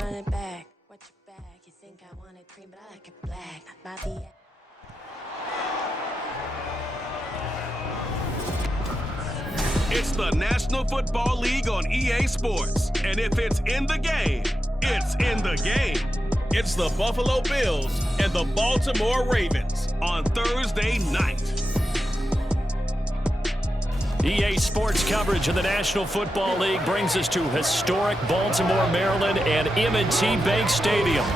run it back. Watch your back. You think I want it cream, but I like it black. My BS. It's the National Football League on EA Sports. And if it's in the game, it's in the game. It's the Buffalo Bills and the Baltimore Ravens on Thursday night. EA Sports coverage of the National Football League brings us to historic Baltimore, Maryland, and M&T Bank Stadium.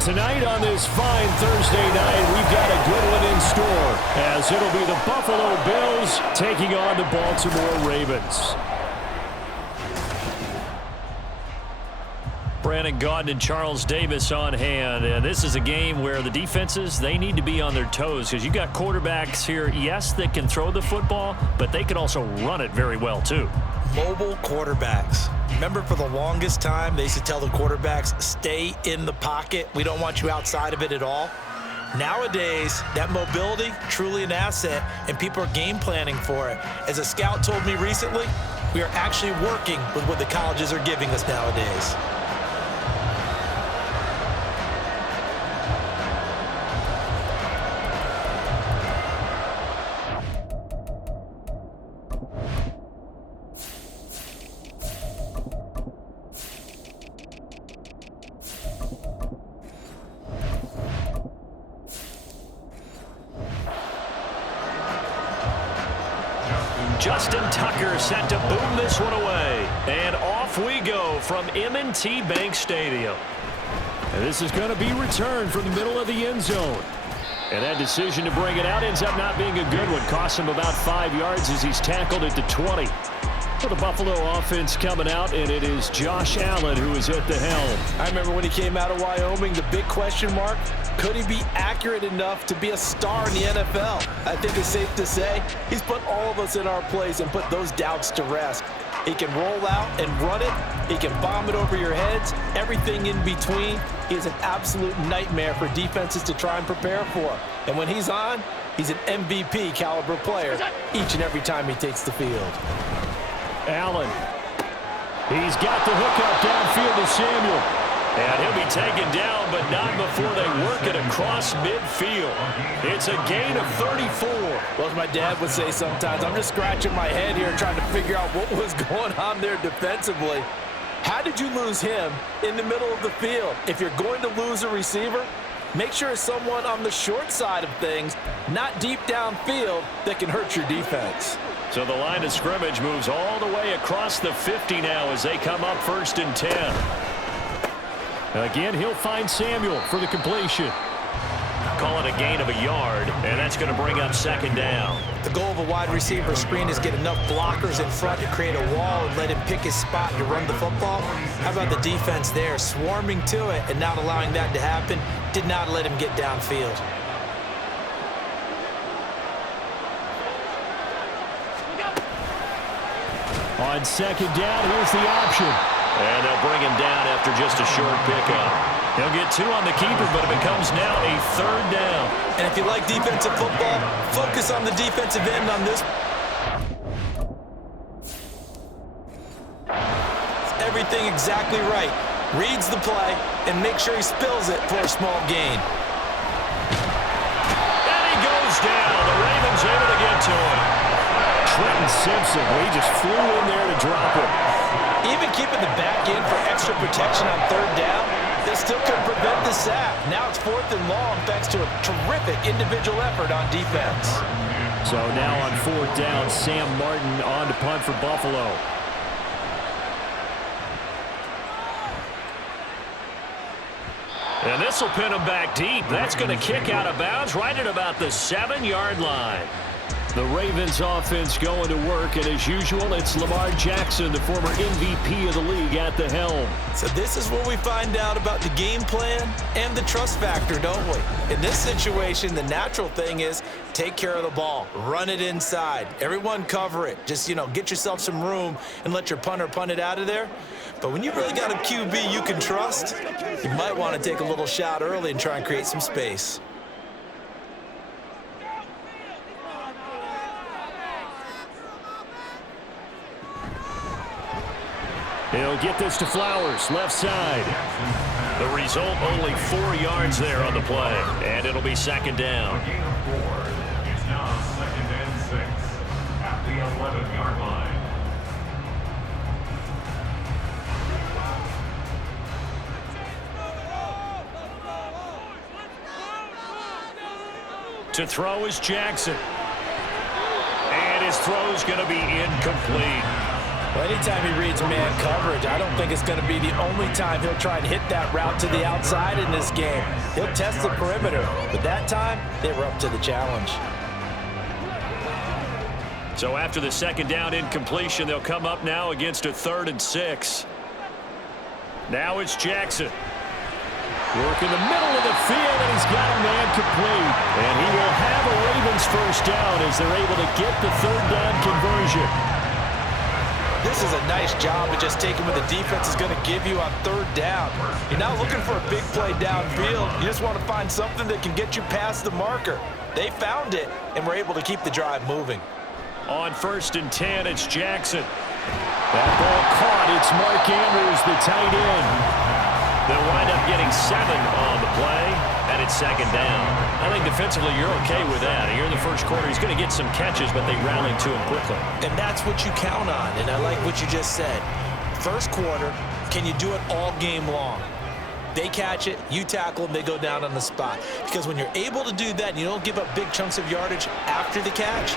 Tonight on this fine Thursday night, we've got a good one in store, as it'll be the Buffalo Bills taking on the Baltimore Ravens. Brandon Gaudin and Charles Davis on hand, and this is a game where the defenses, they need to be on their toes, because you got quarterbacks here, yes, that can throw the football, but they can also run it very well too. Mobile quarterbacks. Remember, for the longest time, they used to tell the quarterbacks, stay in the pocket. We don't want you outside of it at all. Nowadays, that mobility, truly an asset, and people are game planning for it. As a scout told me recently, we are actually working with what the colleges are giving us nowadays. Justin Tucker set to boom this one away. And off we go from M&T Bank Stadium. And this is going to be returned from the middle of the end zone. And that decision to bring it out ends up not being a good one. Cost him about 5 yards as he's tackled at the 20. For the Buffalo offense coming out, and it is Josh Allen who is at the helm. I remember when he came out of Wyoming, the big question mark, could he be accurate enough to be a star in the NFL? I think it's safe to say he's put all of us in our place and put those doubts to rest. He can roll out and run it. He can bomb it over your heads. Everything in between. He is an absolute nightmare for defenses to try and prepare for. And when he's on, he's an MVP caliber player each and every time he takes the field. Allen. He's got the hookup downfield to Samuel. And he'll be taken down, but not before they work it across midfield. It's a gain of 34. Well, as my dad would say sometimes, I'm just scratching my head here trying to figure out what was going on there defensively. How did you lose him in the middle of the field? If you're going to lose a receiver, make sure it's someone on the short side of things, not deep downfield, that can hurt your defense. So the line of scrimmage moves all the way across the 50 now as they come up 1st and 10. Again, he'll find Samuel for the completion. Call it a gain of a yard, and that's going to bring up 2nd down. The goal of a wide receiver screen is get enough blockers in front to create a wall and let him pick his spot to run the football. How about the defense there, swarming to it and not allowing that to happen? Did not let him get downfield. On 2nd down, here's the option. And they'll bring him down after just a short pickup. He'll get 2 on the keeper, but it becomes now a 3rd down. And if you like defensive football, focus on the defensive end on this. Everything exactly right. Reads the play and make sure he spills it for a small gain. And he goes down. The Ravens able to get to him. Trenton Simpson, he just flew in there to drop it. Even keeping the back in for extra protection on 3rd down, they still can prevent the sack. Now it's 4th and long thanks to a terrific individual effort on defense. So now on 4th down, Sam Martin on to punt for Buffalo. And this will pin him back deep. That's going to kick out of bounds right at about the 7-yard line. The Ravens offense going to work, and as usual, it's Lamar Jackson, the former MVP of the league, at the helm. So this is where we find out about the game plan and the trust factor, don't we? In this situation, the natural thing is take care of the ball, run it inside. Everyone cover it. Just, get yourself some room and let your punter punt it out of there. But when you really got a QB you can trust, you might want to take a little shot early and try and create some space. He'll get this to Flowers, left side. The result, only 4 yards there on the play, and it'll be second down. Gain of 4. It's now 2nd and 6 at the 11-yard line. To throw is Jackson. And his throw's going to be incomplete. Well, anytime he reads man coverage, I don't think it's going to be the only time he'll try and hit that route to the outside in this game. He'll test the perimeter, but that time, they were up to the challenge. So after the second down incompletion, they'll come up now against a 3rd and 6. Now it's Jackson. Work in the middle of the field, and he's got a man complete. And he will have a Ravens first down as they're able to get the 3rd down conversion. This is a nice job of just taking what the defense is going to give you on 3rd down. You're not looking for a big play downfield. You just want to find something that can get you past the marker. They found it, and were able to keep the drive moving. On 1st and 10, it's Jackson. That ball caught. It's Mark Andrews, the tight end. They'll wind up getting 7 on the play, and it's second down. I think defensively you're okay with that. Here in the first quarter, he's going to get some catches, but they rallied to him quickly. And that's what you count on, and I like what you just said. First quarter, can you do it all game long? They catch it, you tackle them, they go down on the spot. Because when you're able to do that and you don't give up big chunks of yardage after the catch,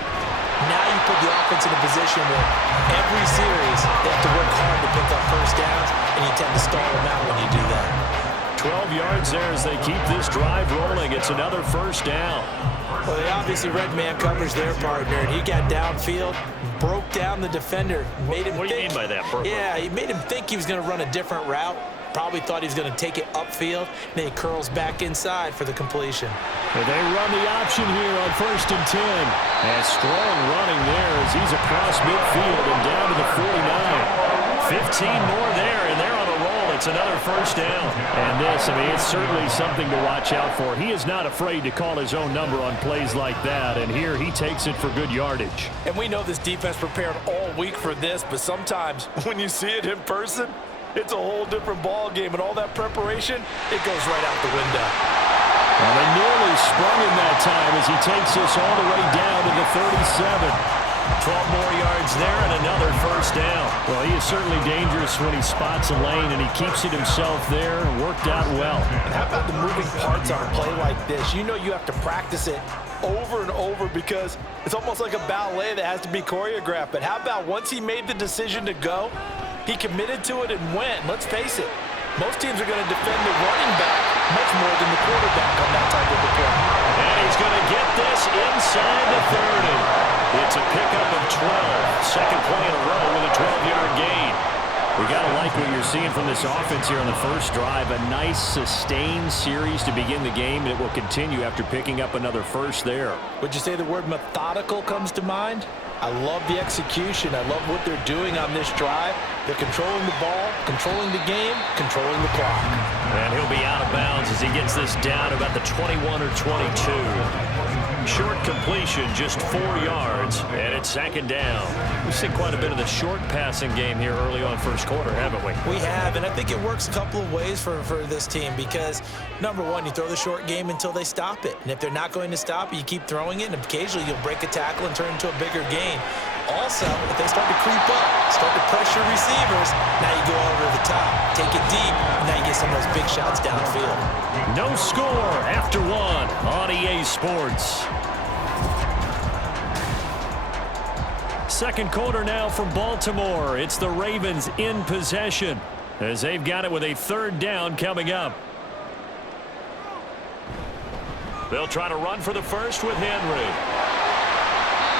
now you put the offense in a position where every series they have to work hard to pick up first downs, and you tend to stall them out when you do that. 12 yards there as they keep this drive rolling. It's another first down. Well, they obviously read man coverage their partner, and he got downfield, broke down the defender, made him What do you mean by that, Burke? Yeah, he made him think he was going to run a different route. Probably thought he was going to take it upfield, and then he curls back inside for the completion. But they run the option here on 1st and 10. And strong running there as he's across midfield and down to the 49. 15 more there, and they're on a roll. It's another first down. And this, I mean, it's certainly something to watch out for. He is not afraid to call his own number on plays like that, and here he takes it for good yardage. And we know this defense prepared all week for this, but sometimes when you see it in person, it's a whole different ball game, and all that preparation, it goes right out the window. And they nearly sprung him that time as he takes us all the way down to the 37. 12 more yards there and another first down. Well, he is certainly dangerous when he spots a lane, and he keeps it himself there and worked out well. And how about the moving parts on a play like this? You know you have to practice it over and over because it's almost like a ballet that has to be choreographed. But how about once he made the decision to go, he committed to it and went. Let's face it, most teams are going to defend the running back much more than the quarterback on that type of a play. And he's going to get this inside the 30. It's a pickup of 12. Second play in a row with a 12-yard gain. We got to like what you're seeing from this offense here on the first drive. A nice, sustained series to begin the game, and it will continue after picking up another first there. Would you say the word methodical comes to mind? I love the execution. I love what they're doing on this drive. They're controlling the ball, controlling the game, controlling the clock. And he'll be out of bounds as he gets this down about the 21 or 22. Short completion, just 4 yards, and it's second down. We've seen quite a bit of the short passing game here early on first quarter, haven't we? We have, and I think it works a couple of ways for this team because, number one, you throw the short game until they stop it. And if they're not going to stop it, you keep throwing it, and occasionally you'll break a tackle and turn it into a bigger gain. Also, if they start to creep up, start to pressure receivers, now you go over the top, take it deep, and now you get some of those big shots downfield. No score after one on EA Sports. Second quarter now from Baltimore. It's the Ravens in possession as they've got it with a 3rd down coming up. They'll try to run for the first with Henry.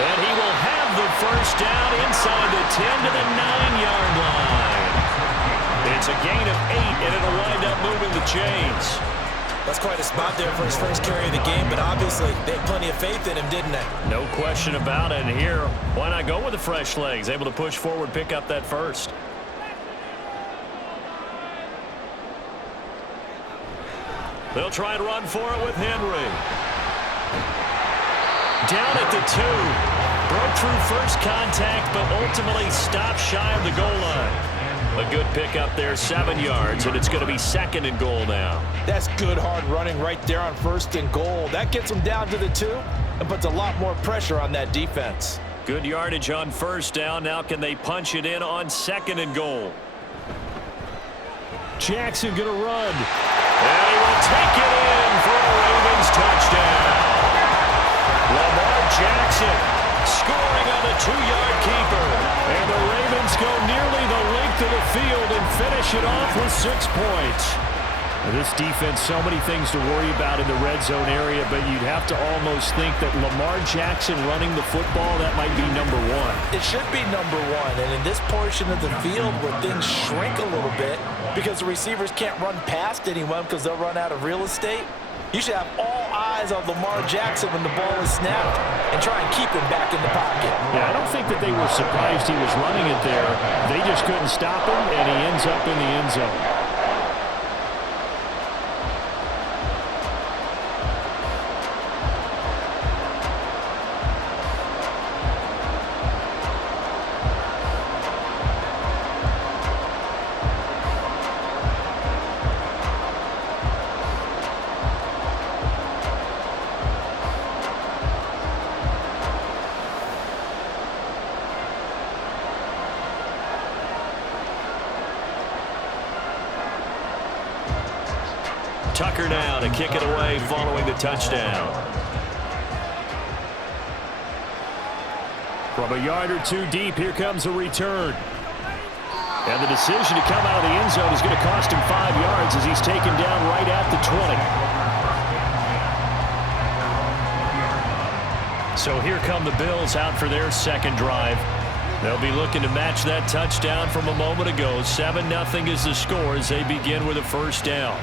And he will have the first down inside the 10 to the 9-yard line. It's a gain of 8, and it'll wind up moving the chains. That's quite a spot there for his first carry of the game, but obviously they had plenty of faith in him, didn't they? No question about it. And here, why not go with the fresh legs? Able to push forward, pick up that first. They'll try and run for it with Henry. Down at the 2. Broke through first contact, but ultimately stopped shy of the goal line. A good pickup there, 7 yards, and it's going to be 2nd and goal now. That's good hard running right there on 1st and goal. That gets them down to the 2 and puts a lot more pressure on that defense. Good yardage on 1st down. Now can they punch it in on 2nd and goal? Jackson going to run. And he will take it in for a Ravens touchdown. Lamar Jackson scoring on the 2-yard keeper. And the Ravens go nearly the length of the field and finish it off with 6 points. Now this defense, so many things to worry about in the red zone area, but you'd have to almost think that Lamar Jackson running the football, that might be number 1. It should be number 1, and in this portion of the field where things shrink a little bit because the receivers can't run past anyone because they'll run out of real estate, you should have all eyes on Lamar Jackson when the ball is snapped and try and keep him back in the pocket. Yeah, I don't think that they were surprised he was running it there. They just couldn't stop him, and he ends up in the end zone. Tucker now to kick it away following the touchdown. From a yard or 2 deep, here comes a return. And the decision to come out of the end zone is going to cost him 5 yards as he's taken down right at the 20. So here come the Bills out for their 2nd drive. They'll be looking to match that touchdown from a moment ago. 7-0 is the score as they begin with a 1st down.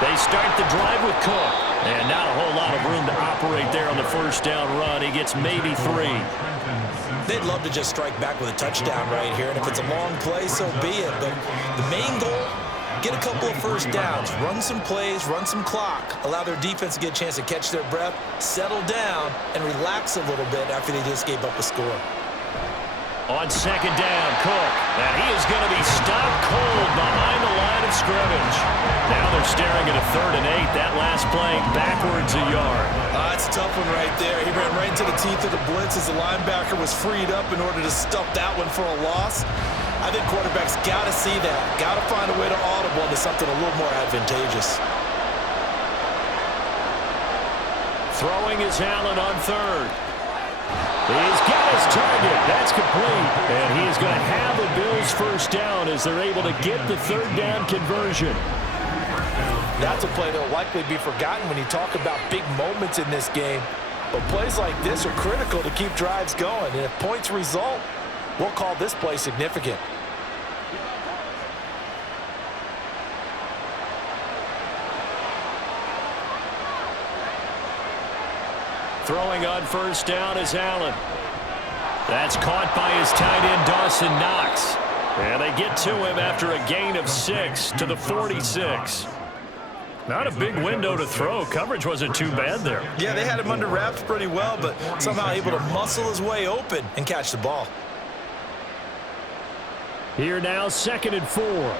They start the drive with Cook. And not a whole lot of room to operate there on the 1st down run. He gets maybe 3. They'd love to just strike back with a touchdown right here. And if it's a long play, so be it. But the main goal, get a couple of 1st downs. Run some plays, run some clock. Allow their defense to get a chance to catch their breath, settle down, and relax a little bit after they just gave up a score. On 2nd down, Cook. And he is going to be stopped cold behind the line of scrimmage. Now they're staring at a 3rd and 8. That last play backwards a yard. That's a tough one right there. He ran right into the teeth of the blitz as the linebacker was freed up in order to stuff that one for a loss. I think quarterbacks got to see that. Got to find a way to audible into something a little more advantageous. Throwing is Allen on 3rd. He's got his target. That's complete. And he is going to have the Bills' 1st down as they're able to get the 3rd down conversion. That's a play that will likely be forgotten when you talk about big moments in this game. But plays like this are critical to keep drives going. And if points result, we'll call this play significant. Throwing on 1st down is Allen. That's caught by his tight end, Dawson Knox. And they get to him after a gain of 6 to the 46. Not a big window to throw. Coverage wasn't too bad there. Yeah, they had him under wraps pretty well, but somehow able to muscle his way open and catch the ball. Here now, 2nd and 4.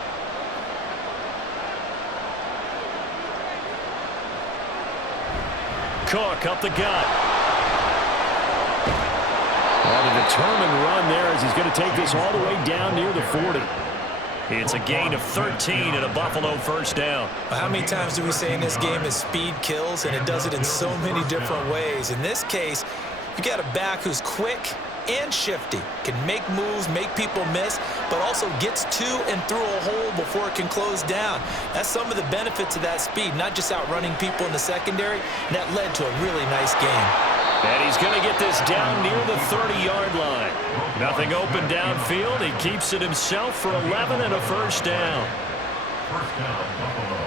Cook up the gut. And a determined run there as he's going to take this all the way down near the 40. It's a gain of 13 and a Buffalo 1st down. How many times do we say in this game is speed kills, and it does it in so many different ways. In this case, you got a back who's quick and shifty, can make moves, make people miss, but also gets to and through a hole before it can close down. That's some of the benefits of that speed, not just outrunning people in the secondary, and that led to a really nice game. And he's going to get this down near the 30-yard line. Nothing open downfield. He keeps it himself for 11 and a 1st down. 1st down, Buffalo.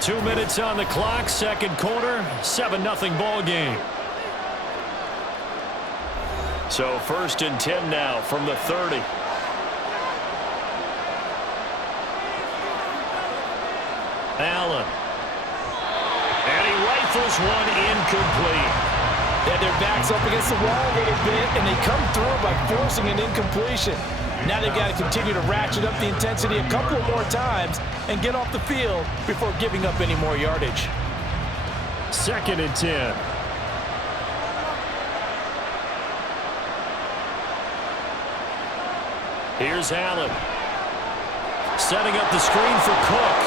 2 minutes on the clock, second quarter, 7-0 ball game. So 1st and 10 now from the 30. Allen. And he rifles one incomplete. They had their backs up against the wall a little bit, and they come through by forcing an incompletion. Now they've got to continue to ratchet up the intensity a couple of more times and get off the field before giving up any more yardage. 2nd and 10. Here's Allen. Setting up the screen for Cook.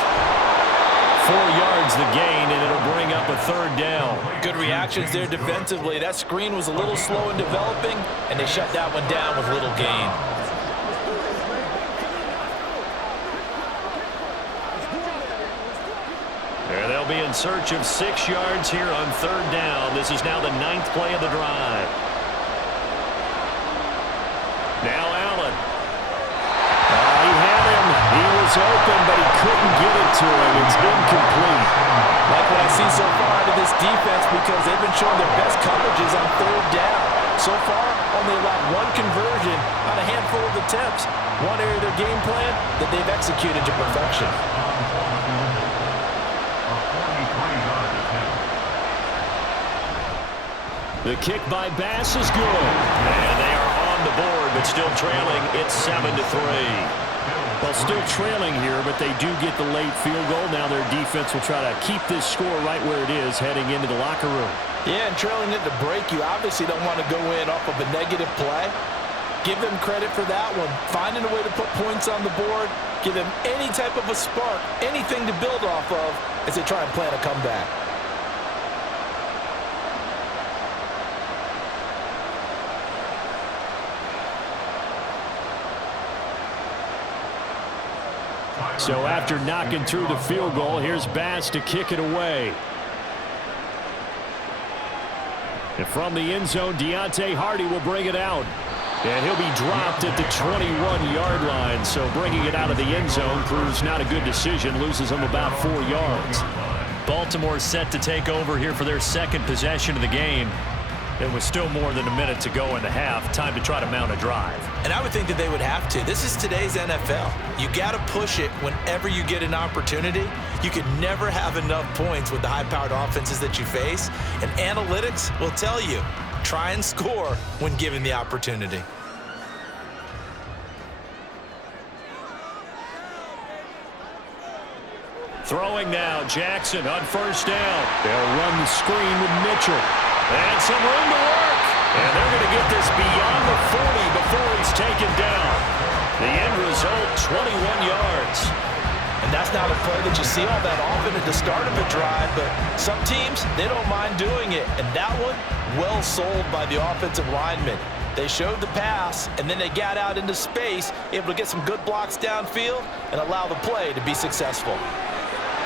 4 yards the gain, and it'll bring up a 3rd down. Good reactions there defensively. That screen was a little slow in developing, and they shut that one down with little gain. They'll be in search of 6 yards here on 3rd down. This is now the 9th play of the drive. Now Allen. He had him. He was open, but he couldn't get it to him. It's incomplete. Like what I see so far out of this defense, because they've been showing their best coverages on 3rd down. So far, only allowed 1 conversion on a handful of attempts. One area of their game plan that they've executed to perfection. The kick by Bass is good. And they are on the board, but still trailing. It's 7-3. Well, still trailing here, but they do get the late field goal. Now their defense will try to keep this score right where it is heading into the locker room. Yeah, and trailing it to break, you obviously don't want to go in off of a negative play. Give them credit for that one. Finding a way to put points on the board. Give them any type of a spark, anything to build off of as they try and plan a comeback. So after knocking through the field goal, here's Bass to kick it away. And from the end zone, Deontay Hardy will bring it out. And he'll be dropped at the 21-yard line. So bringing it out of the end zone proves not a good decision. Loses him about 4 yards. Baltimore set to take over here for their 2nd possession of the game. It was still more than a minute to go in the half. Time to try to mount a drive. And I would think that they would have to. This is today's NFL. You got to push it whenever you get an opportunity. You can never have enough points with the high-powered offenses that you face. And analytics will tell you, try and score when given the opportunity. Throwing now, Jackson on 1st down. They'll run the screen with Mitchell. And some room to work. And they're going to get this beyond the 40 before he's taken down. The end result, 21 yards. And that's not a play that you see all that often at the start of a drive, but some teams, they don't mind doing it. And that one, well sold by the offensive lineman. They showed the pass, and then they got out into space, able to get some good blocks downfield and allow the play to be successful.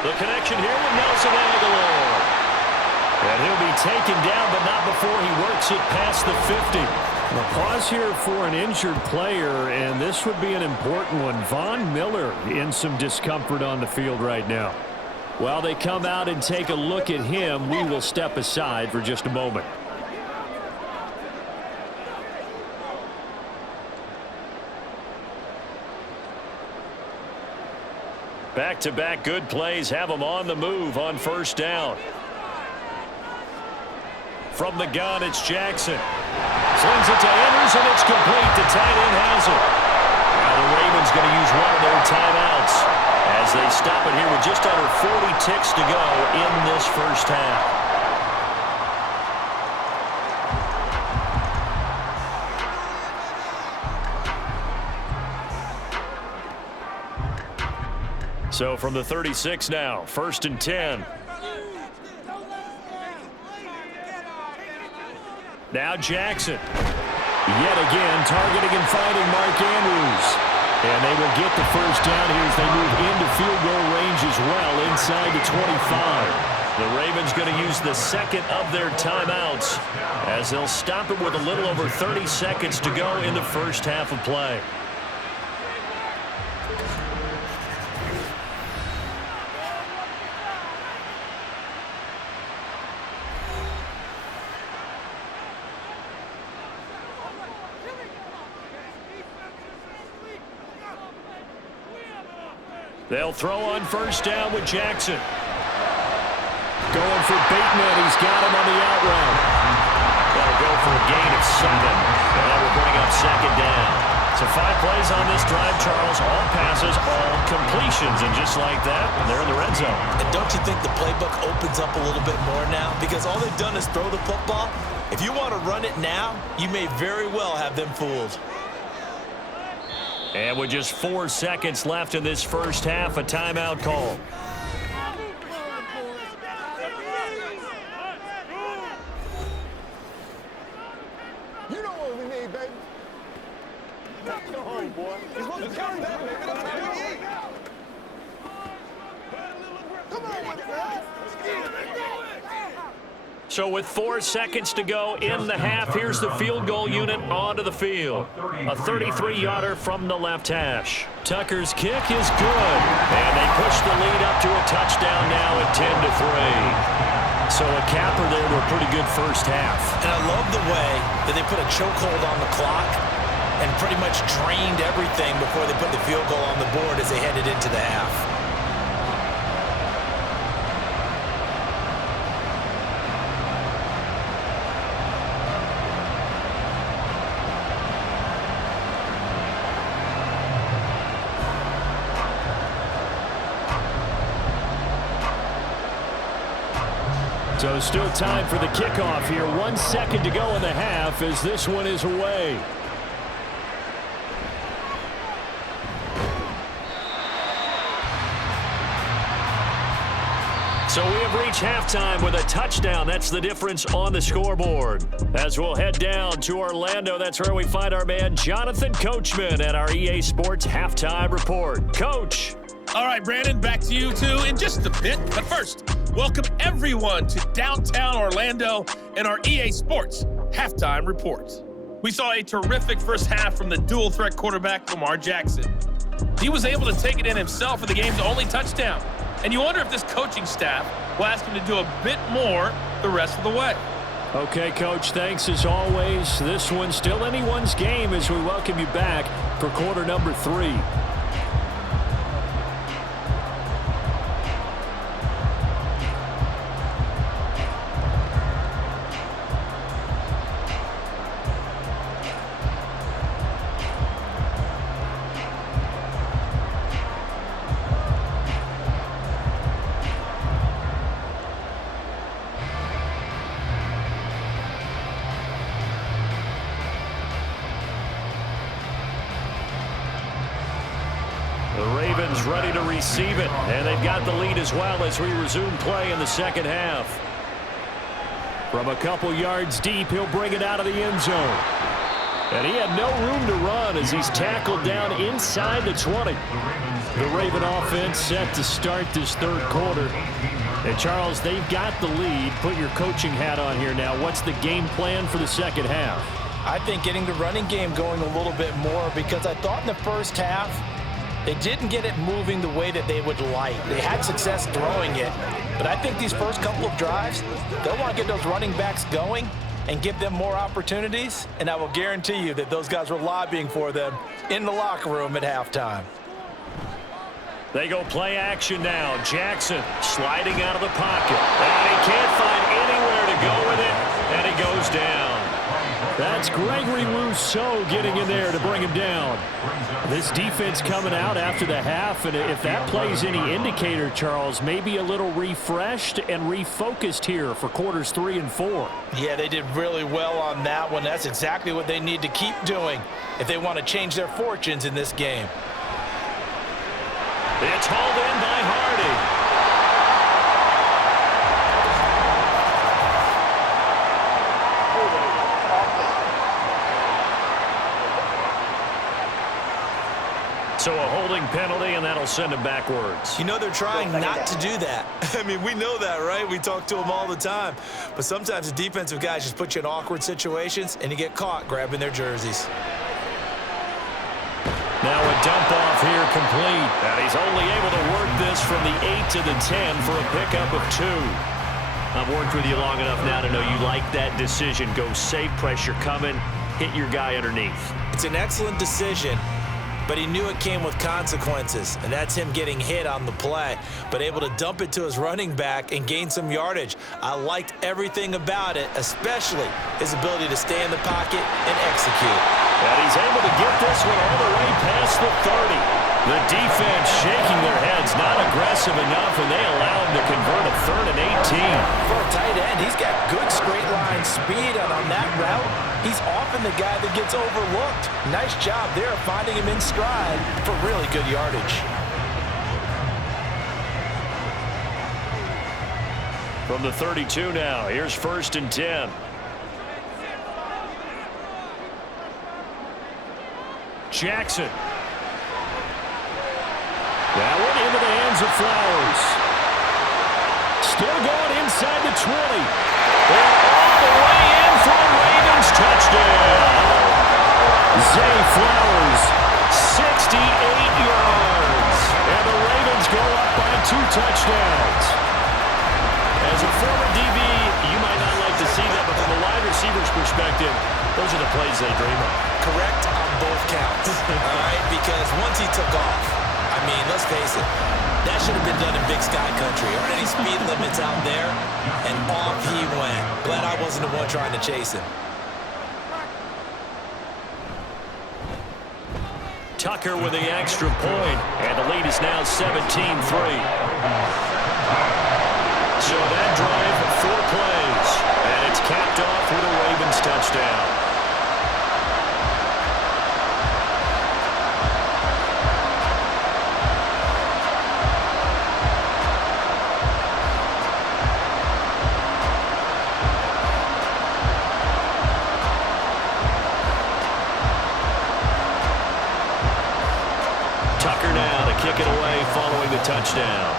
The connection here with Nelson Aguilar. And he'll be taken down, but not before he works it past the 50. A pause here for an injured player, and this would be an important one. Von Miller in some discomfort on the field right now. While they come out and take a look at him, we will step aside for just a moment. Back-to-back good plays have them on the move on 1st down. From the gun, it's Jackson. Slings it to Enders, and it's complete. The tight end has it. Now the Ravens going to use one of their timeouts as they stop it here with just under 40 ticks to go in this 1st half. So from the 36 now, 1st and 10. Now Jackson. Yet again, targeting and finding Mark Andrews. And they will get the 1st down here as they move into field goal range as well, inside the 25. The Ravens going to use the 2nd of their timeouts as they'll stop it with a little over 30 seconds to go in the 1st half of play. They'll throw on first down with Jackson. Going for Bateman. He's got him on the out route. That'll go for a gain of 7. And that will bring up second down. So 5 plays on this drive, Charles. All passes, all completions. And just like that, they're in the red zone. And don't you think the playbook opens up a little bit more now? Because all they've done is throw the football. If you want to run it now, you may very well have them fooled. And with just 4 seconds left in this first half, a timeout call. You know what we need, baby. Let's go home, boy. You're supposed to come back, baby. That's how we eat. Come on, with that. So with 4 seconds to go in the half, here's the field goal unit onto the field. A 33-yarder from the left hash. Tucker's kick is good. And they push the lead up to a touchdown now at 10-3. So a capper there to a pretty good first half. And I love the way that they put a chokehold on the clock and pretty much drained everything before they put the field goal on the board as they headed into the half. So still time for the kickoff here. 1 second to go in the half as this one is away. So we have reached halftime with a touchdown. That's the difference on the scoreboard. As we'll head down to Orlando, that's where we find our man Jonathan Coachman at our EA Sports Halftime Report. Coach. All right, Brandon, back to you two in just a bit. But first, welcome everyone to downtown Orlando and our EA Sports Halftime Report. We saw a terrific first half from the dual-threat quarterback, Lamar Jackson. He was able to take it in himself for the game's only touchdown. And you wonder if this coaching staff will ask him to do a bit more the rest of the way. Okay, Coach, thanks as always. This one's still anyone's game as we welcome you back for quarter number 3. Ready to receive it, and they've got the lead as well as we resume play in the second half. From a couple yards deep, he'll bring it out of the end zone. And he had no room to run as he's tackled down inside the 20. The Raven offense set to start this third quarter. And Charles, they've got the lead. Put your coaching hat on here now. What's the game plan for the second half? I think getting the running game going a little bit more, because I thought in the first half, they didn't get it moving the way that they would like. They had success throwing it, but I think these first couple of drives, they'll want to get those running backs going and give them more opportunities, and I will guarantee you that those guys were lobbying for them in the locker room at halftime. They go play action now. Jackson sliding out of the pocket. And he can't find anywhere to go with it, and he goes down. That's Gregory Rousseau getting in there to bring him down. This defense coming out after the half, and if that plays any indicator, Charles, maybe a little refreshed and refocused here for quarters 3 and 4. Yeah, they did really well on that one. That's exactly what they need to keep doing if they want to change their fortunes in this game. It's hauled in by Hardy. So a holding penalty, and that'll send him backwards. You know they're trying not to do that. I mean, we know that, right? We talk to them all the time. But sometimes the defensive guys just put you in awkward situations, and you get caught grabbing their jerseys. Now a dump off here complete. And he's only able to work this from the 8 to the 10 for a pickup of 2. I've worked with you long enough now to know you like that decision. Go safe, pressure coming, hit your guy underneath. It's an excellent decision. but he knew it came with consequences, and that's him getting hit on the play, but able to dump it to his running back and gain some yardage. I liked everything about it, especially his ability to stay in the pocket and execute. And he's able to get this one all the way past the 30. The defense shaking their heads, not aggressive enough, and they allow him to convert a 3rd and 18. For a tight end, he's got good straight line speed, and on that route, he's often the guy that gets overlooked. Nice job there finding him in stride for really good yardage. From the 32 now, here's 1st and 10. Jackson. That one into the hands of Flowers. Still going inside the 20. And all the way in for a Ravens touchdown. Zay Flowers, 68 yards. And the Ravens go up by 2 touchdowns. As a former DB, you might not like to see that, but from a wide receiver's perspective, those are the plays they dream of. Correct on both counts, all right? Because once he took off, I mean, let's face it, that should have been done in Big Sky Country. Aren't any speed limits out there? And off he went. Glad I wasn't the one trying to chase him. Tucker with the extra point, and the lead is now 17-3. So that drive, 4 plays, and it's capped off with a Ravens touchdown. Tucker now to kick it away following the touchdown.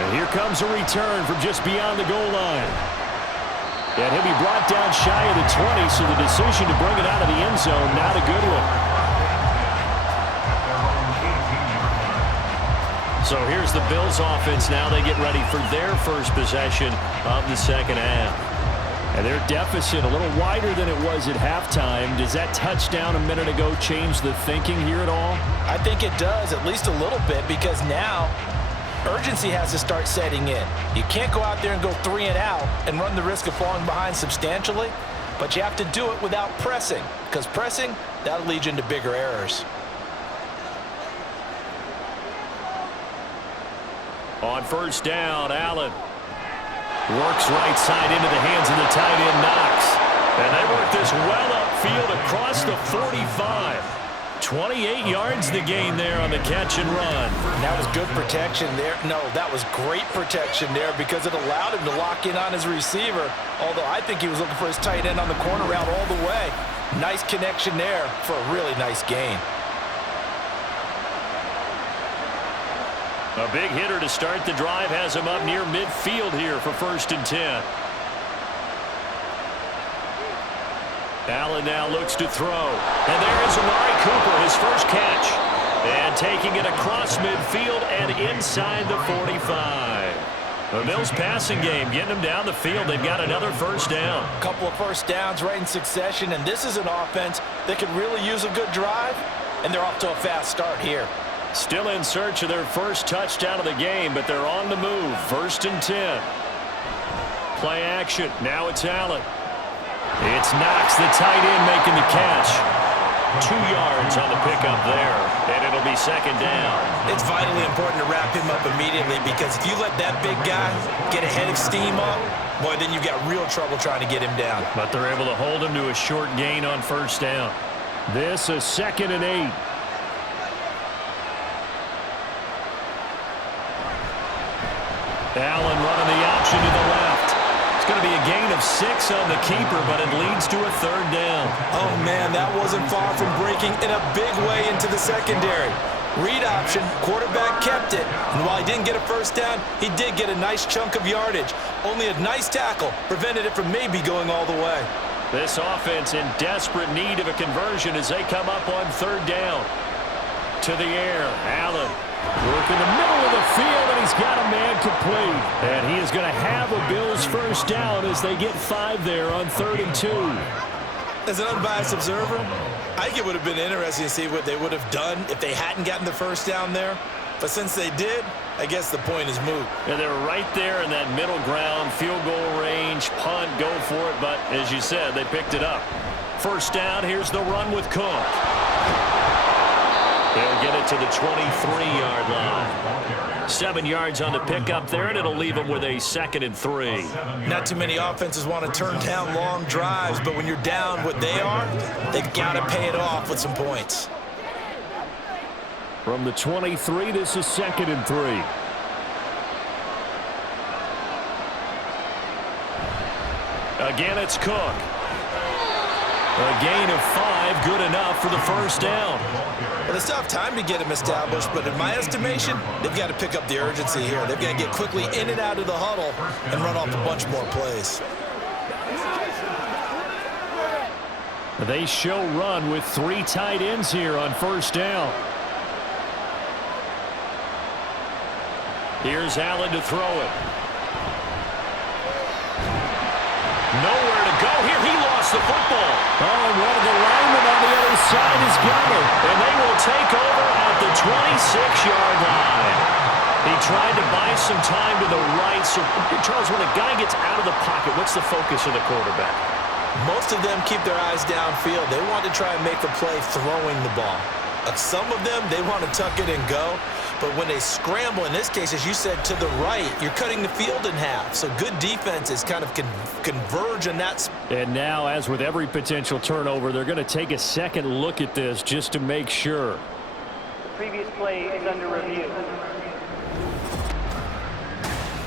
And here comes a return from just beyond the goal line. And he'll be brought down shy of the 20, so the decision to bring it out of the end zone, not a good one. So here's the Bills offense now. They get ready for their first possession of the second half. And their deficit a little wider than it was at halftime. Does that touchdown a minute ago change the thinking here at all? I think it does, at least a little bit, because now urgency has to start setting in. You can't go out there and go 3 and out and run the risk of falling behind substantially, but you have to do it without pressing, because pressing, that'll lead you into bigger errors. On 1st down, Allen works right side into the hands of the tight end, Knox. And they work this well upfield across the 45. 28 yards the gain there on the catch and run. That was good protection there. No, that was great protection there because it allowed him to lock in on his receiver, although I think he was looking for his tight end on the corner route all the way. Nice connection there for a really nice gain. A big hitter to start the drive has him up near midfield here for 1st and 10. Allen now looks to throw. And there is Amari Cooper, his first catch. And taking it across midfield and inside the 45. The Bills passing game, getting them down the field. They've got another 1st down. A couple of 1st downs right in succession, and this is an offense that could really use a good drive, and they're off to a fast start here. Still in search of their first touchdown of the game, but they're on the move. 1st and 10. Play action. Now it's Allen. It's Knox, the tight end, making the catch. 2 yards on the pickup there, and it'll be 2nd down. It's vitally important to wrap him up immediately because if you let that big guy get a head of steam up, boy, then you've got real trouble trying to get him down. But they're able to hold him to a short gain on 1st down. This is 2nd and 8. Allen running the option to the left. It's going to be a gain of 6 on the keeper, but it leads to a 3rd down. Oh, man, that wasn't far from breaking in a big way into the secondary. Read option, quarterback kept it, and while he didn't get a 1st down, he did get a nice chunk of yardage. Only a nice tackle prevented it from maybe going all the way. This offense in desperate need of a conversion as they come up on 3rd down. To the air, Allen. Work in the middle of the field, and he's got a man complete. And he is going to have a Bills 1st down as they get 5 there on 3rd and 2. As an unbiased observer, I think it would have been interesting to see what they would have done if they hadn't gotten the first down there. But since they did, I guess the point is moot. And they're right there in that middle ground, field goal range, punt, go for it. But as you said, they picked it up. First down, here's the run with Cook. They'll get it to the 23-yard line. 7 yards on the pickup there, and it'll leave them with a 2nd and 3. Not too many offenses want to turn down long drives, but when you're down what they are, they've got to pay it off with some points. From the 23, this is 2nd and 3. Again, it's Cook. A gain of 5, good enough for the first down. Well, it's tough time to get him established, but in my estimation, they've got to pick up the urgency here. They've got to get quickly in and out of the huddle and run off a bunch more plays. They show run with 3 tight ends here on first down. Here's Allen to throw it. Nowhere to go here. He lost the football. Oh, and one of the linemen on the other side is got it. And they will take over at the 26-yard line. He tried to buy some time to the right. So, Charles, when a guy gets out of the pocket, what's the focus of the quarterback? Most of them keep their eyes downfield. They want to try and make the play throwing the ball. Some of them, they want to tuck it and go. But when they scramble, in this case, as you said, to the right, you're cutting the field in half. So good defenses kind of converge on that. And now, as with every potential turnover, they're going to take a second look at this just to make sure. The previous play is under review.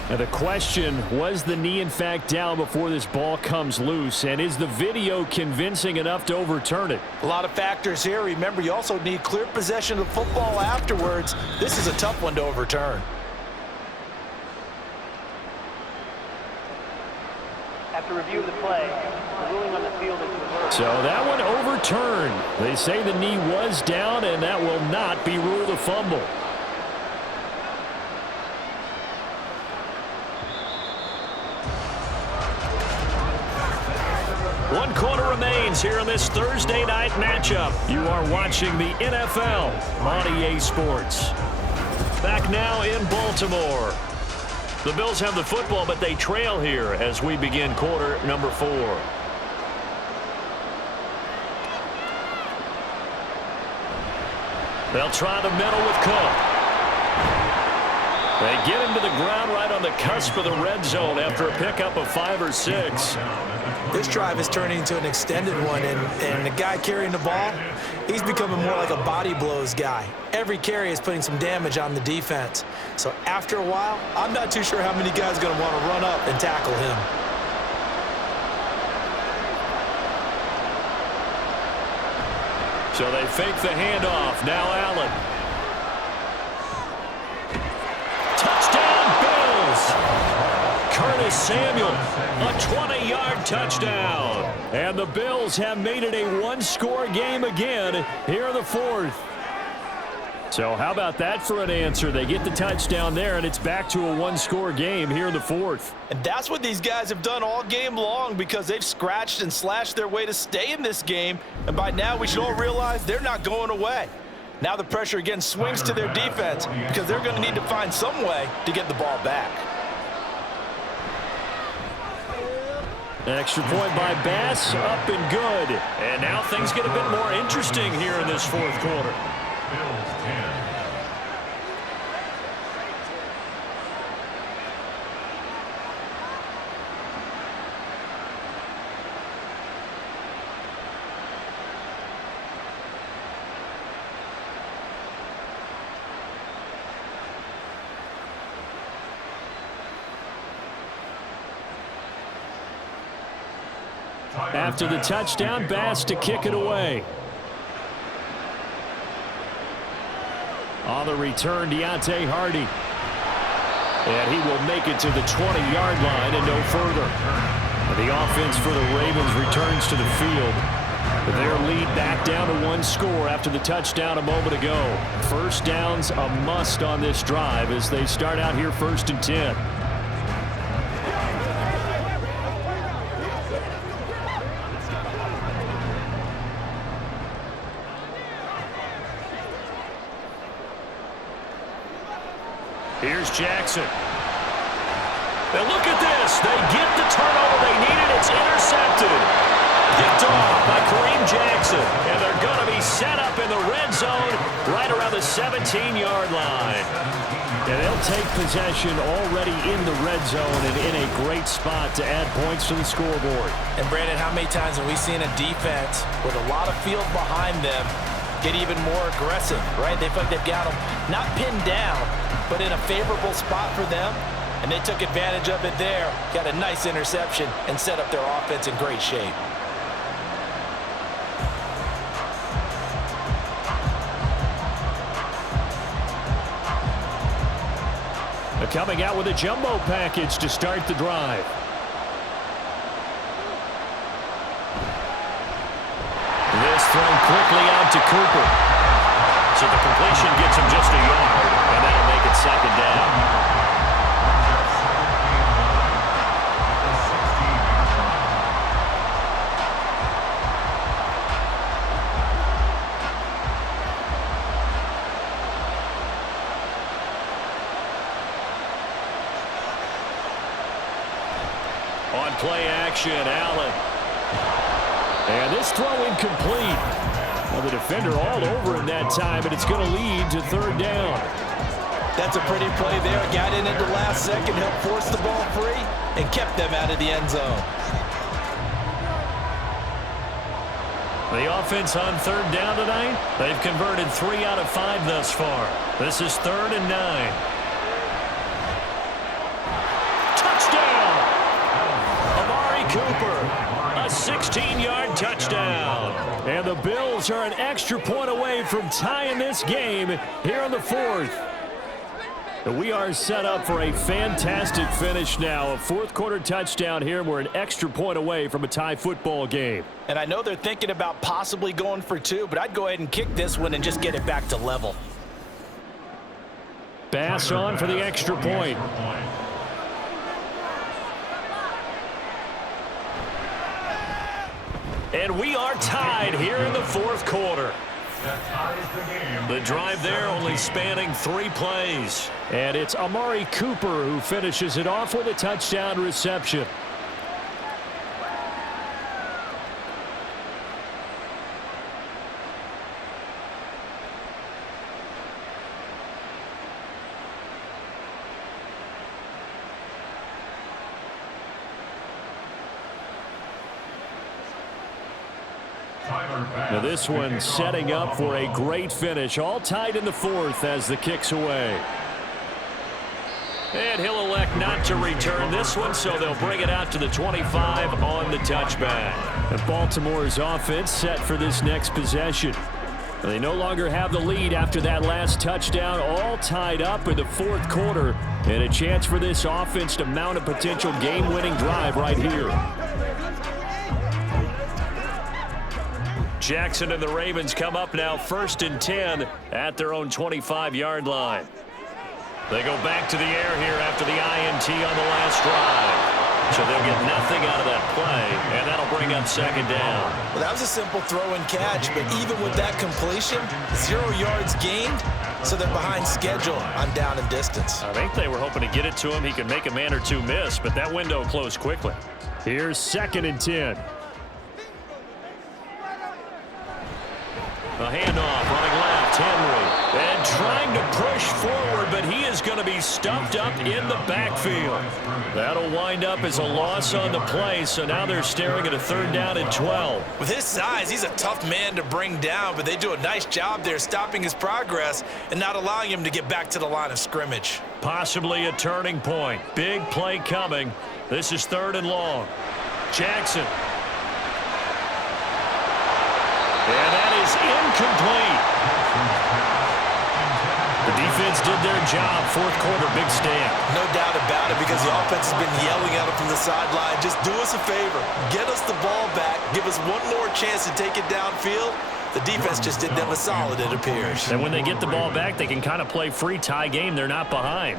Now the question, was the knee in fact down before this ball comes loose? And is the video convincing enough to overturn it? A lot of factors here. Remember, you also need clear possession of the football afterwards. This is a tough one to overturn. After review of the play, the ruling on the field is reversed. So that one overturned. They say the knee was down, and that will not be ruled a fumble. One quarter remains here in this Thursday night matchup. You are watching the NFL on EA Sports. Back now in Baltimore. The Bills have the football, but they trail here as we begin quarter number 4. They'll try the middle with Cook. They get him to the ground right on the cusp of the red zone after a pickup of 5 or 6. This drive is turning into an extended one, and the guy carrying the ball, he's becoming more like a body blows guy. Every carry is putting some damage on the defense. So after a while, I'm not too sure how many guys are going to want to run up and tackle him. So they fake the handoff. Now Allen. Touchdown, Bills! Curtis Samuel, a 20-yard touchdown. And the Bills have made it a one-score game again here in the 4th. So how about that for an answer? They get the touchdown there, and it's back to a one-score game here in the 4th. And that's what these guys have done all game long, because they've scratched and slashed their way to stay in this game. And by now, we should all realize they're not going away. Now the pressure again swings to their defense, because they're going to need to find some way to get the ball back. Extra point by Bass, up and good. And now things get a bit more interesting here in this 4th quarter. Bills 10. After the touchdown, Bass to kick it away. On the return, Deontay Hardy. And he will make it to the 20-yard line and no further. The offense for the Ravens returns to the field. Their lead back down to 1 score after the touchdown a moment ago. First down's a must on this drive as they start out here 1st and 10. Here's Jackson. And look at this. They get the turnover they needed. It's intercepted. Picked off by Kareem Jackson. And they're going to be set up in the red zone right around the 17-yard line. And they'll take possession already in the red zone and in a great spot to add points to the scoreboard. And, Brandon, how many times have we seen a defense with a lot of field behind them get even more aggressive, right? They feel like they've got them not pinned down, but in a favorable spot for them. And they took advantage of it there, got a nice interception, and set up their offense in great shape. They're coming out with a jumbo package to start the drive. This thrown quickly out to Cooper. So the completion gets him just a yard, and that'll make it second down. On play action, Allen. And this throw incomplete. Well, the defender all over him that time, and it's going to lead to third down. That's a pretty play there. Got in at the last second, helped force the ball free, and kept them out of the end zone. The offense on third down tonight, they've converted 3 out of 5 thus far. This is 3rd and 9. Cooper, a 16-yard touchdown. And the Bills are an extra point away from tying this game here in the 4th. We are set up for a fantastic finish now. A fourth-quarter touchdown here, and we're an extra point away from a tie football game. And I know they're thinking about possibly going for 2, but I'd go ahead and kick this one and just get it back to level. Bass on for the extra point. And we are tied here in the 4th quarter. The drive there only spanning 3 plays. And it's Amari Cooper who finishes it off with a touchdown reception. Now this one setting up for a great finish. All tied in the 4th as the kick's away. And he'll elect not to return this one, so they'll bring it out to the 25 on the touchback. And Baltimore's offense set for this next possession. They no longer have the lead after that last touchdown, all tied up in the 4th quarter. And a chance for this offense to mount a potential game-winning drive right here. Jackson and the Ravens come up now 1st and 10 at their own 25-yard line. They go back to the air here after the INT on the last drive. So they'll get nothing out of that play, and that'll bring up second down. Well, that was a simple throw and catch, but even with that completion, 0 yards gained, so they're behind schedule on down and distance. I think they were hoping to get it to him. He could make a man or 2 miss, but that window closed quickly. Here's 2nd and 10. A handoff, running left, Henry. And trying to push forward, but he is going to be stuffed up in the backfield. That'll wind up as a loss on the play, so now they're staring at a 3rd down and 12. With his size, he's a tough man to bring down, but they do a nice job there stopping his progress and not allowing him to get back to the line of scrimmage. Possibly a turning point. Big play coming. This is 3rd and long. Jackson. And that is incomplete. The defense did their job. 4th quarter, big stand. No doubt about it, because the offense has been yelling at him from the sideline. Just do us a favor. Get us the ball back. Give us one more chance to take it downfield. The defense just did them a solid, it appears. And when they get the ball back, they can kind of play free tie game. They're not behind.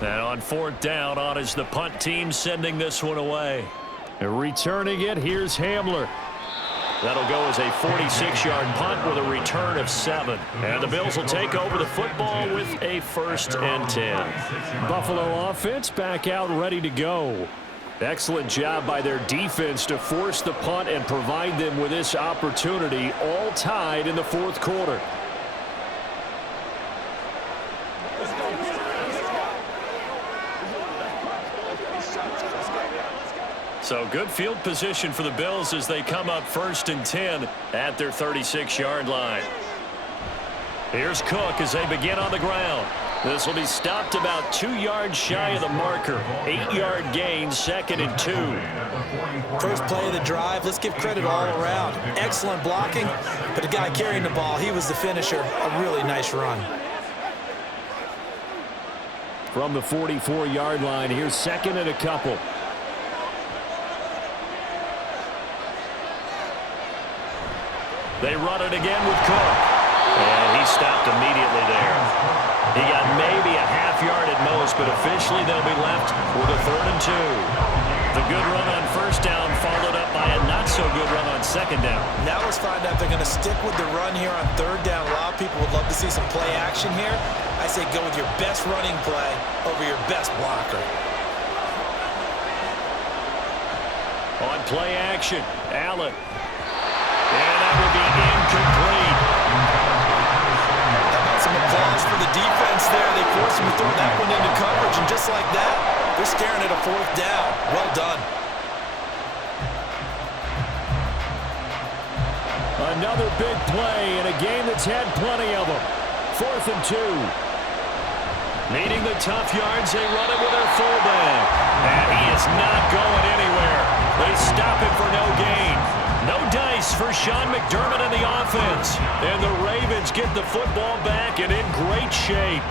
And on 4th down, on is the punt team sending this one away. And returning it, here's Hamler. That'll go as a 46-yard punt with a return of 7. And the Bills will take over the football with a 1st and 10. Buffalo offense back out ready to go. Excellent job by their defense to force the punt and provide them with this opportunity, all tied in the 4th quarter. So good field position for the Bills as they come up 1st and 10 at their 36-yard line. Here's Cook as they begin on the ground. This will be stopped about 2 yards shy of the marker. 8-yard gain, 2nd and 2. First play of the drive, let's give credit all around. Excellent blocking, but the guy carrying the ball, he was the finisher. A really nice run. From the 44-yard line, here's 2nd and a couple. They run it again with Cook. And he stopped immediately there. He got maybe a half yard at most, but officially they'll be left with a 3rd and 2. The good run on 1st down followed up by a not-so-good run on 2nd down. Now let's find out if they're going to stick with the run here on 3rd down. A lot of people would love to see some play action here. I say go with your best running play over your best blocker. On play action, Allen. And that will be incomplete. How about some applause for the defense there? They forced him to throw that one into coverage, and just like that, they're staring at a 4th down. Well done. Another big play in a game that's had plenty of them. 4th and 2. Needing the tough yards, they run it with their fullback. And he is not going anywhere. They stop him for no gain. No dice for Sean McDermott and the offense. And the Ravens get the football back and in great shape.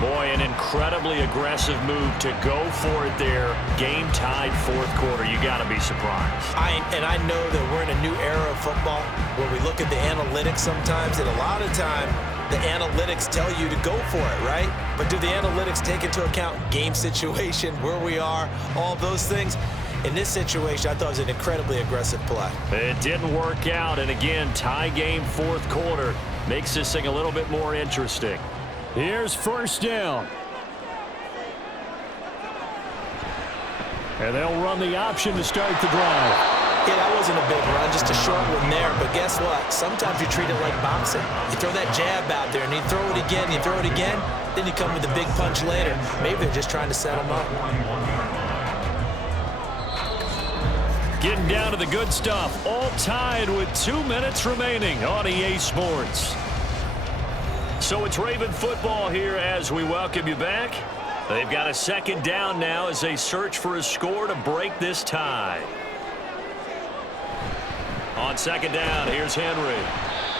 Boy, an incredibly aggressive move to go for it there. Game-tied 4th quarter. You got to be surprised. I know that we're in a new era of football where we look at the analytics sometimes, and a lot of time the analytics tell you to go for it, right? But do the analytics take into account game situation, where we are, all those things? In this situation, I thought it was an incredibly aggressive play. It didn't work out, and again, tie game 4th quarter makes this thing a little bit more interesting. Here's 1st down. And they'll run the option to start the drive. Yeah, that wasn't a big run, just a short one there. But guess what? Sometimes you treat it like boxing. You throw that jab out there, and you throw it again, you throw it again, then you come with a big punch later. Maybe they're just trying to set them up. Getting down to the good stuff. All tied with 2 minutes remaining on EA Sports. So it's Raven football here as we welcome you back. They've got a 2nd down now as they search for a score to break this tie. On 2nd down, here's Henry.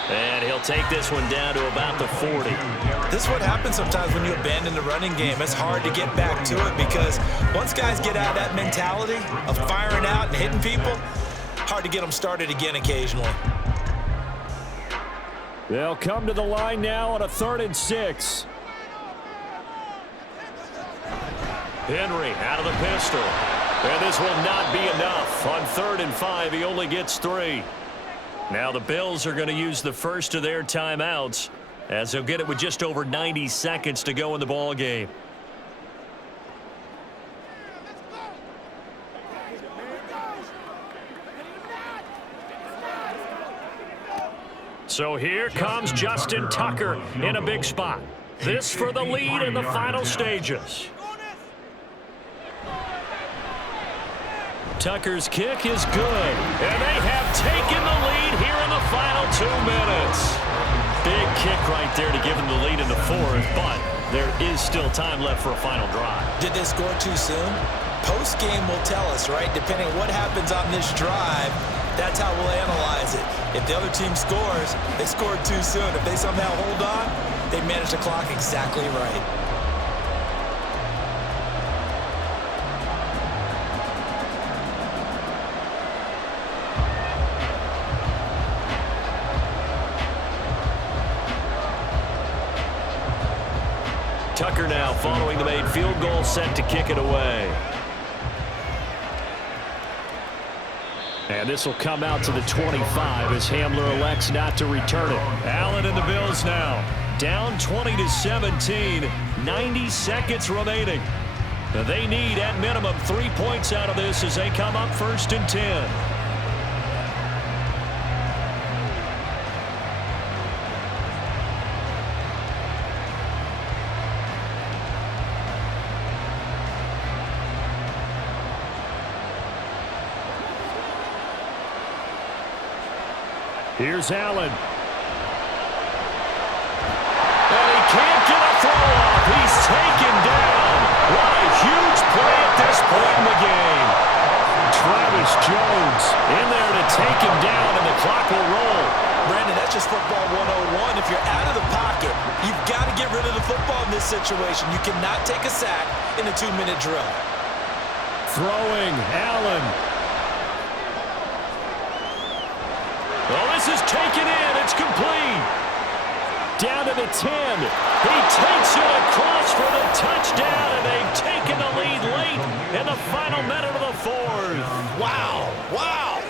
And he'll take this one down to about the 40. This is what happens sometimes when you abandon the running game. It's hard to get back to it because once guys get out of that mentality of firing out and hitting people, hard to get them started again occasionally. They'll come to the line now on a 3rd and 6. Henry out of the pistol. And this will not be enough. On 3rd and 5, he only gets 3. Now the Bills are going to use the first of their timeouts as they'll get it with just over 90 seconds to go in the ball game. So here comes Justin Tucker in a big spot. This for the lead in the final stages. Tucker's kick is good, and they have taken the lead here in the final 2 minutes. Big kick right there to give them the lead in the 4th, but there is still time left for a final drive. Did they score too soon? Post-game will tell us, right? Depending on what happens on this drive, that's how we'll analyze it. If the other team scores, they scored too soon. If they somehow hold on, they manage the clock exactly right. Tucker now following the made field goal, set to kick it away. And this will come out to the 25 as Hamler elects not to return it. Allen and the Bills now down 20-17, 90 seconds remaining. They need at minimum 3 points out of this as they come up 1st and 10. Here's Allen. And he can't get a throw off. He's taken down. What a huge play at this point in the game. Travis Jones in there to take him down, and the clock will roll. Brandon, that's just football 101. If you're out of the pocket, you've got to get rid of the football in this situation. You cannot take a sack in a 2-minute drill. Throwing, Allen. Oh, this is taken in. It's complete. Down to the 10. He takes it across for the touchdown, and they've taken the lead late in the final minute of the 4th. Wow. Wow.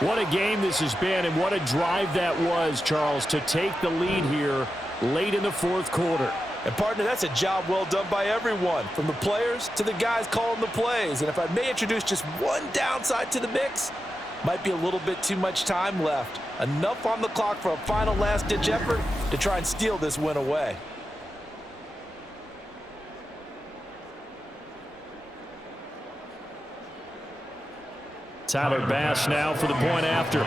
What a game this has been, and what a drive that was, Charles, to take the lead here late in the 4th quarter. And, partner, that's a job well done by everyone, from the players to the guys calling the plays. And if I may introduce just one downside to the mix, might be a little bit too much time left. Enough on the clock for a final last-ditch effort to try and steal this win away. Tyler Bass now for the point after.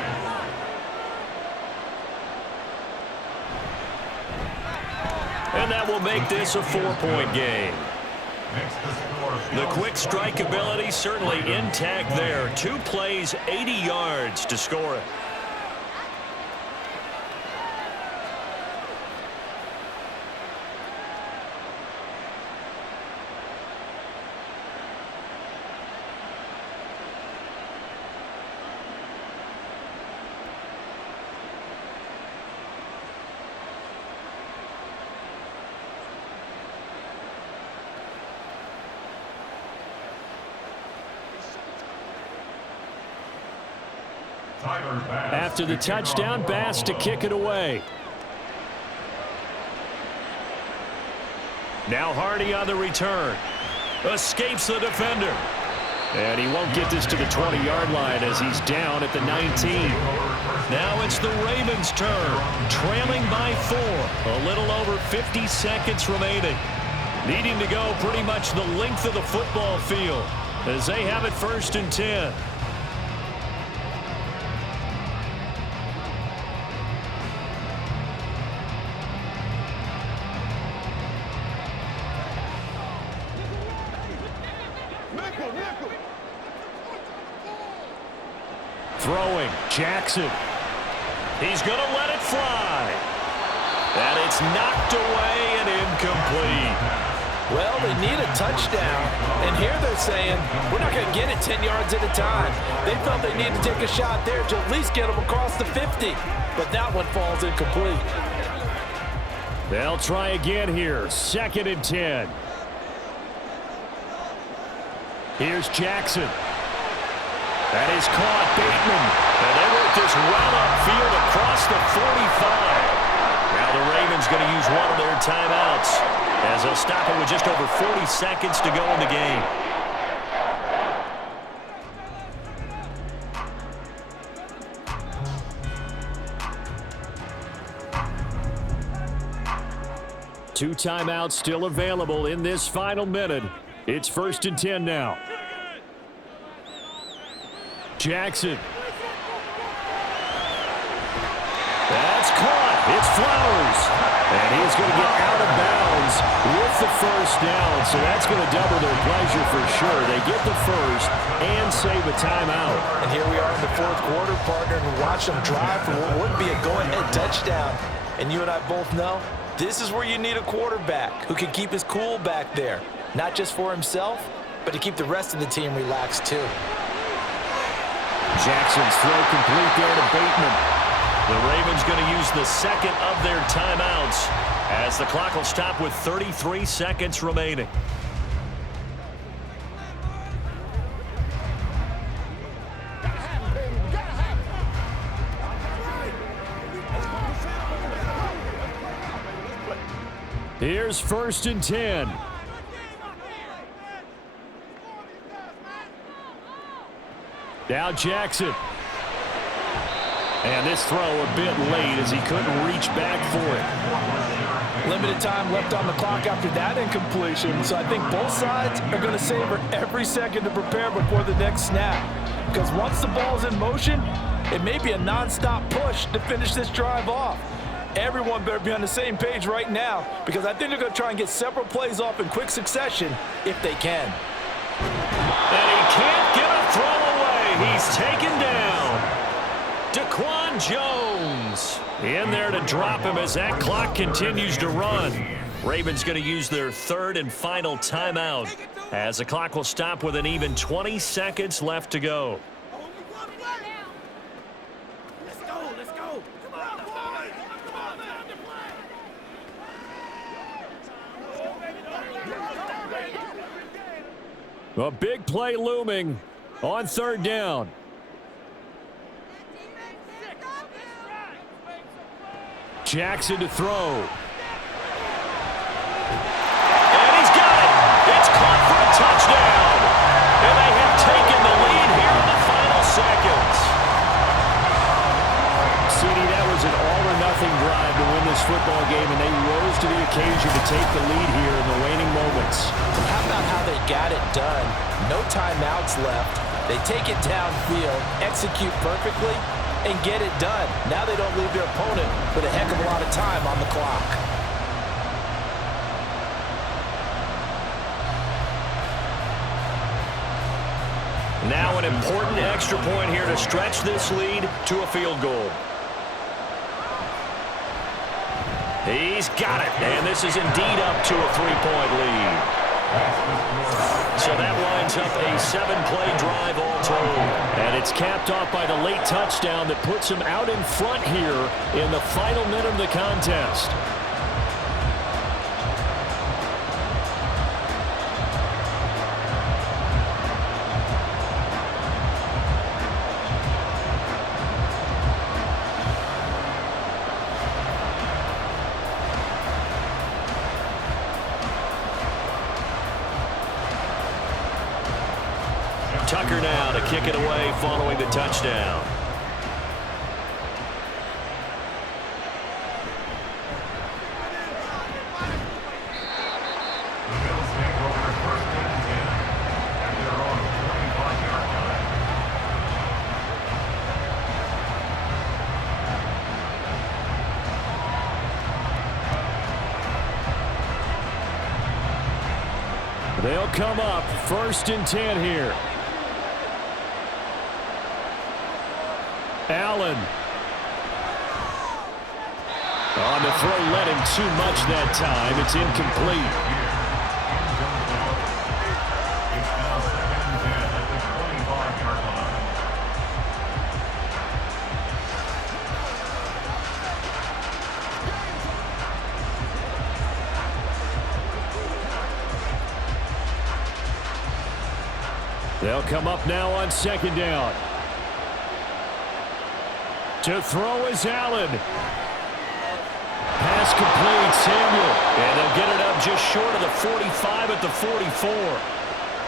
And that will make this a 4-point game. The quick strike ability certainly intact there. 2 plays, 80 yards to score it. After the touchdown, Bass to kick it away. Now Hardy on the return. Escapes the defender. And he won't get this to the 20-yard line as he's down at the 19. Now it's the Ravens' turn, trailing by 4. A little over 50 seconds remaining. Needing to go pretty much the length of the football field as they have it 1st and 10. Throwing, Jackson. He's going to let it fly. And it's knocked away and incomplete. Well, they need a touchdown, and here they're saying, we're not going to get it 10 yards at a time. They felt they needed to take a shot there to at least get them across the 50, but that one falls incomplete. They'll try again here, 2nd and 10. Here's Jackson. That is caught, Bateman. And they work this well upfield across the 45. Now the Ravens going to use one of their timeouts as they'll stop it with just over 40 seconds to go in the game. Two timeouts still available in this final minute. It's 1st and 10 now. Jackson. That's caught. It's Flowers. And he's going to get out of bounds with the 1st down. So that's going to double their pleasure for sure. They get the 1st and save a timeout. And here we are in the 4th quarter, partner, and watch them drive for what would be a go-ahead touchdown. And you and I both know this is where you need a quarterback who can keep his cool back there. Not just for himself, but to keep the rest of the team relaxed too. Jackson's throw complete there to Bateman. The Ravens going to use the 2nd of their timeouts as the clock will stop with 33 seconds remaining. Got Here's 1st and 10. Now Jackson. And this throw a bit late as he couldn't reach back for it. Limited time left on the clock after that incompletion, so I think both sides are going to savor every second to prepare before the next snap. Because once the ball's in motion, it may be a non-stop push to finish this drive off. Everyone better be on the same page right now, because I think they're going to try and get several plays off in quick succession if they can. And he can't get a throw away. He's taken down. Daquan Jones in there to drop him as that clock continues to run. Ravens going to use their 3rd and final timeout as the clock will stop with an even 20 seconds left to go. A big play looming on 3rd down. Jackson to throw. And he's got it. It's caught for a touchdown. And they have taken the lead here in the final seconds. CD, that was an all-or-nothing drive to win this football game, and they rose to the occasion to take the lead here in the waning moments. How about how they got it done? No timeouts left. They take it downfield, execute perfectly, and get it done. Now they don't leave their opponent with a heck of a lot of time on the clock. Now an important extra point here to stretch this lead to a field goal. He's got it, and this is indeed up to a 3-point lead. So that winds up a 7-play drive all told. And it's capped off by the late touchdown that puts him out in front here in the final minute of the contest. Tucker now to kick it away following the touchdown. The Bills take over 1st and 10 at their own 25-yard line. They'll come up 1st and 10 here. Allen. On the throw, led him too much that time. It's incomplete. It's now 2nd and 10 at the 25-yard line. They'll come up now on 2nd down. To throw is Allen. Pass complete, Samuel. And they'll get it up just short of the 45 at the 44.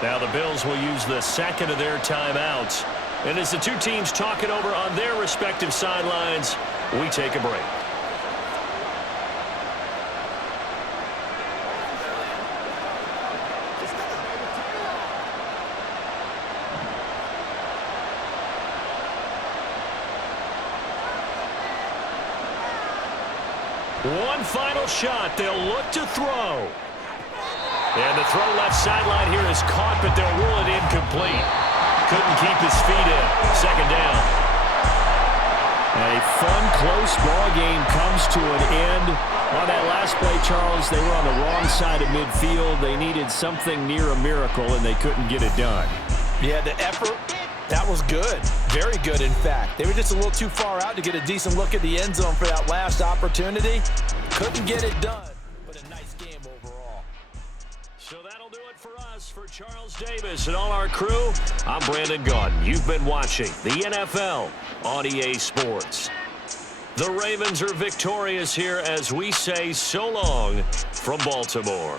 Now the Bills will use the 2nd of their timeouts. And as the two teams talk it over on their respective sidelines, we take a break. One final shot. They'll look to throw. And the throw left sideline here is caught, but they'll rule it incomplete. Couldn't keep his feet in. 2nd down. A fun, close ball game comes to an end. On that last play, Charles, they were on the wrong side of midfield. They needed something near a miracle, and they couldn't get it done. Yeah, the effort, that was good. Very good, in fact. They were just a little too far out to get a decent look at the end zone for that last opportunity. Couldn't get it done, but a nice game overall. So that'll do it for us. For Charles Davis and all our crew, I'm Brandon Gaudin. You've been watching the NFL on EA Sports. The Ravens are victorious here as we say so long from Baltimore.